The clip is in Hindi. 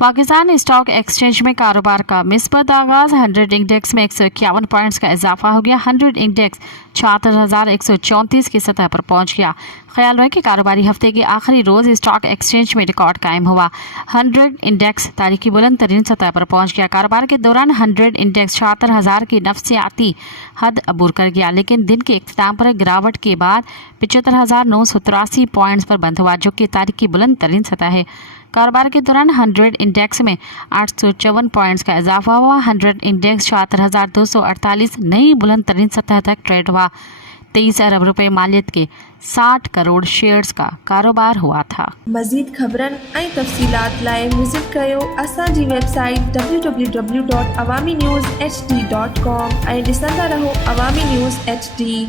पाकिस्तान स्टॉक एक्सचेंज में कारोबार का मिस्बत आगाज। 100 इंडेक्स में 151 पॉइंट्स का इजाफा हो गया। 100 इंडेक्स 76,134 की सतह पर पहुंच गया। ख्याल रहे कि कारोबारी हफ्ते के आखिरी रोज स्टॉक एक्सचेंज में रिकॉर्ड कायम हुआ। 100 इंडेक्स तारीख की बुलंद तरीन सतह पर पहुंच गया। कारोबार के दौरान 100 इंडेक्स 76,000 की नफसियाती हद अबूर कर गया, लेकिन दिन के इख्तिताम पर गिरावट के बाद 75,983 पॉइंट्स पर बंद हुआ, जो कि तारीख की बुलंद तरीन सतह है। कारोबार के दौरान 100 इंडेक्स में 854 पॉइंट्स का इजाफा हुआ। 100 इंडेक्स 74,248 नई बुलंद तरीन सतह तक ट्रेड हुआ। 23 अरब रुपए मालियत के 60 करोड़ शेयर्स का कारोबार हुआ था। मज़ीद ख़बरन ऐं तफ़सीलात लाइ विज़िट कयो असांजी वेबसाइट www.awamiNewsHD.com ऐं ॾिसंदा रहो अवामी न्यूज़ HD।